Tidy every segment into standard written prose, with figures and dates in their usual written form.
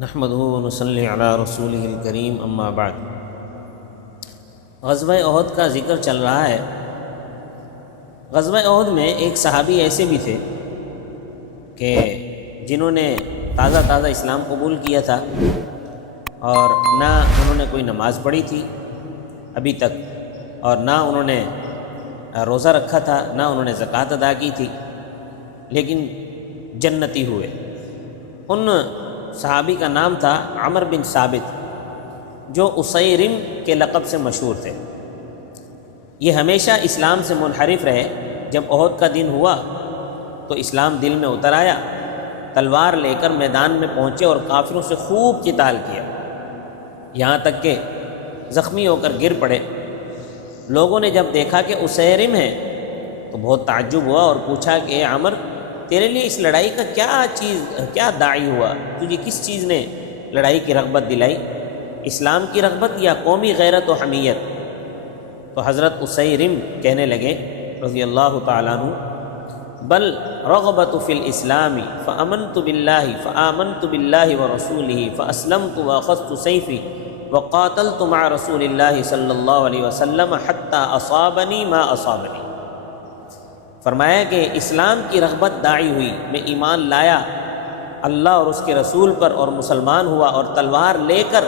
نحمده ونصلی علی رسولہ الکریم اما بعد۔ غزوہ احد کا ذکر چل رہا ہے۔ غزوہ احد میں ایک صحابی ایسے بھی تھے کہ جنہوں نے تازہ اسلام قبول کیا تھا اور نہ انہوں نے کوئی نماز پڑھی تھی ابھی تک، اور نہ انہوں نے روزہ رکھا تھا، نہ انہوں نے زکوٰۃ ادا کی تھی، لیکن جنتی ہوئے۔ ان صحابی کا نام تھا عمر بن ثابت، جو اسیرم کے لقب سے مشہور تھے۔ یہ ہمیشہ اسلام سے منحرف رہے۔ جب احد کا دن ہوا تو اسلام دل میں اتر آیا، تلوار لے کر میدان میں پہنچے اور کافروں سے خوب قتال کیا، یہاں تک کہ زخمی ہو کر گر پڑے۔ لوگوں نے جب دیکھا کہ اسیرم ہے تو بہت تعجب ہوا اور پوچھا کہ اے عمر، تیرے لیے اس لڑائی کا کیا داعی ہوا؟ تجھے کس چیز نے لڑائی کی رغبت دلائی؟ اسلام کی رغبت یا قومی غیرت و حمیت؟ تو حضرت اسیرم کہنے لگے رضی اللہ تعالیٰ عنہ، بل رغبت فی الاسلام فآمنت باللہ ورسولہ فاسلمت واخذت سیفی وقاتلت مع رسول اللہ صلی اللہ علیہ وسلم حتی اصابنی ما اصابنی۔ فرمایا کہ اسلام کی رغبت داعی ہوئی، میں ایمان لایا اللہ اور اس کے رسول پر اور مسلمان ہوا اور تلوار لے کر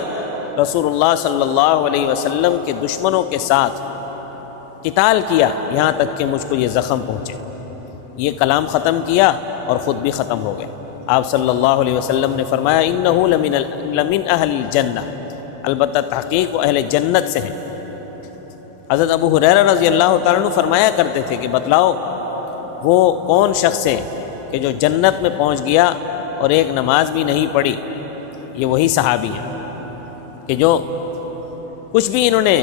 رسول اللہ صلی اللہ علیہ وسلم کے دشمنوں کے ساتھ قتال کیا، یہاں تک کہ مجھ کو یہ زخم پہنچے۔ یہ کلام ختم کیا اور خود بھی ختم ہو گئے۔ آپ صلی اللہ علیہ وسلم نے فرمایا انہو لمن اہل الجنہ، البتہ تحقیق وہ اہل جنت سے ہیں۔ حضرت ابو ہریرہ رضی اللہ تعالیٰ عنہ فرمایا کرتے تھے کہ بتلاؤ وہ کون شخص ہے کہ جو جنت میں پہنچ گیا اور ایک نماز بھی نہیں پڑھی؟ یہ وہی صحابی ہیں کہ جو کچھ بھی انہوں نے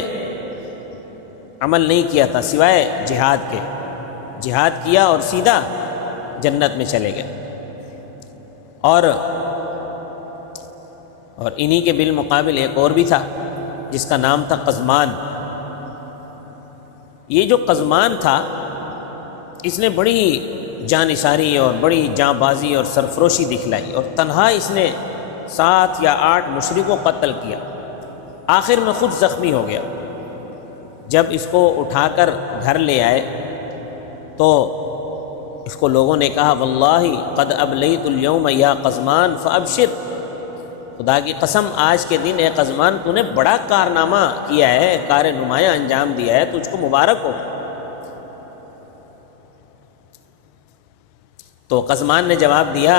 عمل نہیں کیا تھا سوائے جہاد کے، جہاد کیا اور سیدھا جنت میں چلے گئے۔ اور انہی کے بالمقابل ایک اور بھی تھا جس کا نام تھا قزمان۔ یہ جو قزمان تھا اس نے بڑی جانثاری اور بڑی جاں بازی اور سرفروشی دکھلائی، اور تنہا اس نے 7 یا 8 مشرک کو قتل کیا، آخر میں خود زخمی ہو گیا۔ جب اس کو اٹھا کر گھر لے آئے تو اس کو لوگوں نے کہا واللہ قد ابلیت اليوم یا قزمان فابشر، خدا کی قسم آج کے دن اے قزمان تو نے بڑا کارنامہ کیا ہے، کار نمایاں انجام دیا ہے، تجھ کو مبارک ہو۔ تو قزمان نے جواب دیا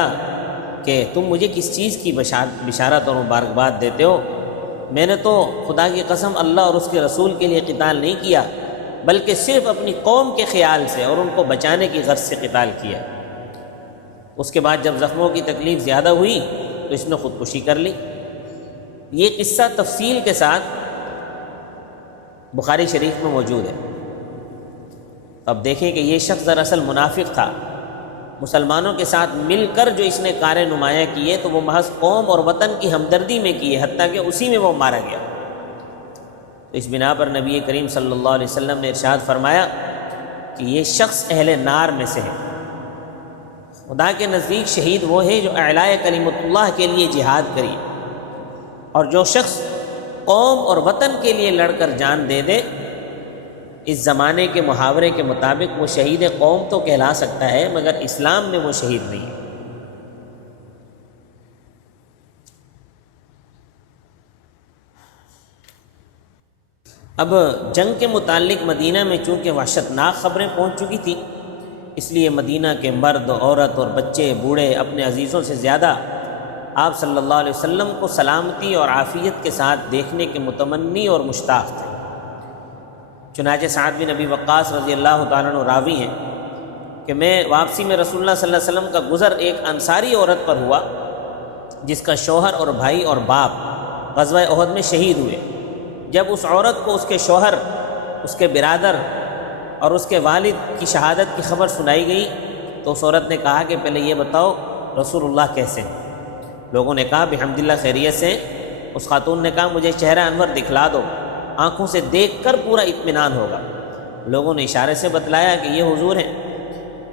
کہ تم مجھے کس چیز کی بشارت اور مبارکباد دیتے ہو؟ میں نے تو خدا کی قسم اللہ اور اس کے رسول کے لیے قتال نہیں کیا، بلکہ صرف اپنی قوم کے خیال سے اور ان کو بچانے کی غرض سے قتال کیا۔ اس کے بعد جب زخموں کی تکلیف زیادہ ہوئی تو اس نے خودکشی کر لی۔ یہ قصہ تفصیل کے ساتھ بخاری شریف میں موجود ہے۔ اب دیکھیں کہ یہ شخص دراصل منافق تھا، مسلمانوں کے ساتھ مل کر جو اس نے کاریں نمایاں کیے تو وہ محض قوم اور وطن کی ہمدردی میں کیے، حتیٰ کہ اسی میں وہ مارا گیا۔ تو اس بنا پر نبی کریم صلی اللہ علیہ وسلم نے ارشاد فرمایا کہ یہ شخص اہل نار میں سے ہے۔ خدا کے نزدیک شہید وہ ہے جو اعلاء کلمت اللہ کے لیے جہاد کری، اور جو شخص قوم اور وطن کے لیے لڑ کر جان دے دے، اس زمانے کے محاورے کے مطابق وہ شہید قوم تو کہلا سکتا ہے، مگر اسلام میں وہ شہید نہیں ہے۔ اب جنگ کے متعلق مدینہ میں چونکہ وحشتناک خبریں پہنچ چکی تھیں، اس لیے مدینہ کے مرد، عورت اور بچے، بوڑھے اپنے عزیزوں سے زیادہ آپ صلی اللہ علیہ وسلم کو سلامتی اور عافیت کے ساتھ دیکھنے کے متمنی اور مشتاق تھے۔ چنانچہ سعد بن ابی وقاص رضی اللہ تعالیٰ عنہ راوی ہیں کہ میں واپسی میں رسول اللہ صلی اللہ علیہ وسلم کا گزر ایک انصاری عورت پر ہوا جس کا شوہر اور بھائی اور باپ غزوہ احد میں شہید ہوئے۔ جب اس عورت کو اس کے شوہر، اس کے برادر اور اس کے والد کی شہادت کی خبر سنائی گئی تو اس عورت نے کہا کہ پہلے یہ بتاؤ رسول اللہ کیسے ہیں؟ لوگوں نے کہا بحمد اللہ خیریت سے ہیں۔ اس خاتون نے کہا مجھے چہرہ انور دکھلا دو، آنکھوں سے دیکھ کر پورا اطمینان ہوگا۔ لوگوں نے اشارے سے بتلایا کہ یہ حضور ہیں۔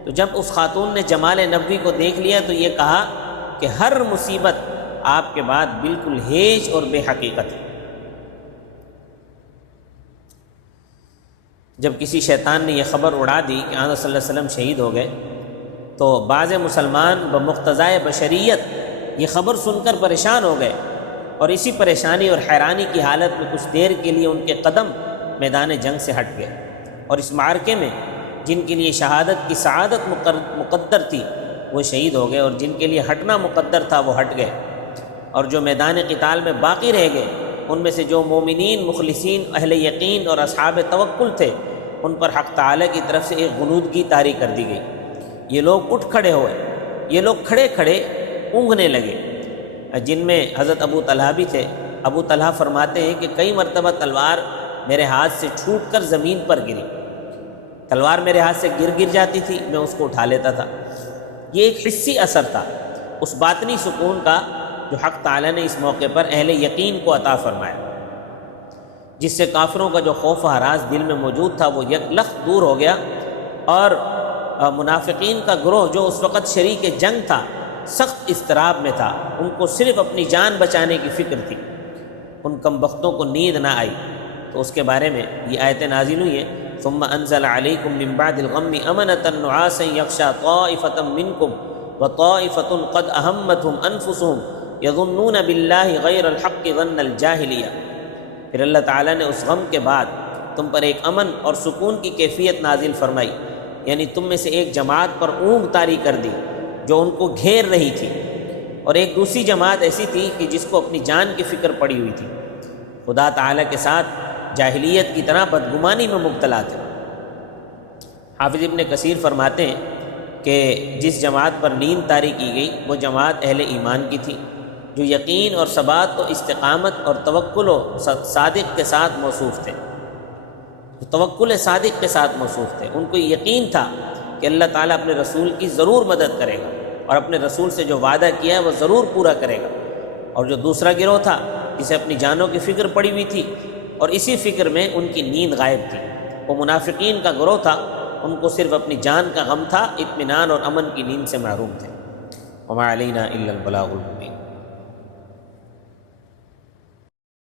تو جب اس خاتون نے جمال نبوی کو دیکھ لیا تو یہ کہا کہ ہر مصیبت آپ کے بعد بالکل ہیج اور بے حقیقت ہے۔ جب کسی شیطان نے یہ خبر اڑا دی کہ آن صلی اللہ علیہ وسلم شہید ہو گئے تو بعض مسلمان بمقتضائے بشریت یہ خبر سن کر پریشان ہو گئے، اور اسی پریشانی اور حیرانی کی حالت میں کچھ دیر کے لیے ان کے قدم میدان جنگ سے ہٹ گئے، اور اس معرکے میں جن کے لیے شہادت کی سعادت مقدر تھی وہ شہید ہو گئے، اور جن کے لیے ہٹنا مقدر تھا وہ ہٹ گئے، اور جو میدان قتال میں باقی رہ گئے ان میں سے جو مومنین، مخلصین، اہل یقین اور اصحاب توکل تھے ان پر حق تعالی کی طرف سے ایک غنودگی طاری کر دی گئی۔ یہ لوگ اٹھ کھڑے ہوئے، یہ لوگ کھڑے کھڑے اونگنے لگے، جن میں حضرت ابو طلحہ بھی تھے۔ ابو طلحہ فرماتے ہیں کہ کئی مرتبہ تلوار میرے ہاتھ سے چھوٹ کر زمین پر گری، تلوار میرے ہاتھ سے گر جاتی تھی، میں اس کو اٹھا لیتا تھا۔ یہ ایک حسی اثر تھا اس باطنی سکون کا جو حق تعالی نے اس موقع پر اہل یقین کو عطا فرمایا، جس سے کافروں کا جو خوف و ہراس دل میں موجود تھا وہ یکلخت دور ہو گیا، اور منافقین کا گروہ جو اس وقت شریک جنگ تھا سخت اضطراب میں تھا، ان کو صرف اپنی جان بچانے کی فکر تھی، ان کم بختوں کو نیند نہ آئی۔ تو اس کے بارے میں یہ آیتیں نازل ہوئی ہیں، ثم انزل علیکم من بعد الغم امنۃ نعاسا یغشی طائفۃ منکم وطائفۃ قد اہمتہم انفسہم یظنون باللہ غیر الحق ظن الجاہلیہ۔ پھر اللہ تعالیٰ نے اس غم کے بعد تم پر ایک امن اور سکون کی کیفیت نازل فرمائی، یعنی تم میں سے ایک جماعت پر اونگ طاری کر دی جو ان کو گھیر رہی تھی، اور ایک دوسری جماعت ایسی تھی کہ جس کو اپنی جان کی فکر پڑی ہوئی تھی، خدا تعالیٰ کے ساتھ جاہلیت کی طرح بدگمانی میں مبتلا تھے۔ حافظ ابن کثیر فرماتے ہیں کہ جس جماعت پر نیند طاری کی گئی وہ جماعت اہل ایمان کی تھی، جو یقین اور ثبات و استقامت اور توکل و صادق کے ساتھ موصوف تھے، توکل صادق کے ساتھ موصوف تھے۔ ان کو یقین تھا کہ اللہ تعالیٰ اپنے رسول کی ضرور مدد کرے گا، اور اپنے رسول سے جو وعدہ کیا ہے وہ ضرور پورا کرے گا۔ اور جو دوسرا گروہ تھا جسے اپنی جانوں کی فکر پڑی ہوئی تھی اور اسی فکر میں ان کی نیند غائب تھی، وہ منافقین کا گروہ تھا، ان کو صرف اپنی جان کا غم تھا، اطمینان اور امن کی نیند سے محروم تھے۔ وما علینا الا البلاغ المبین۔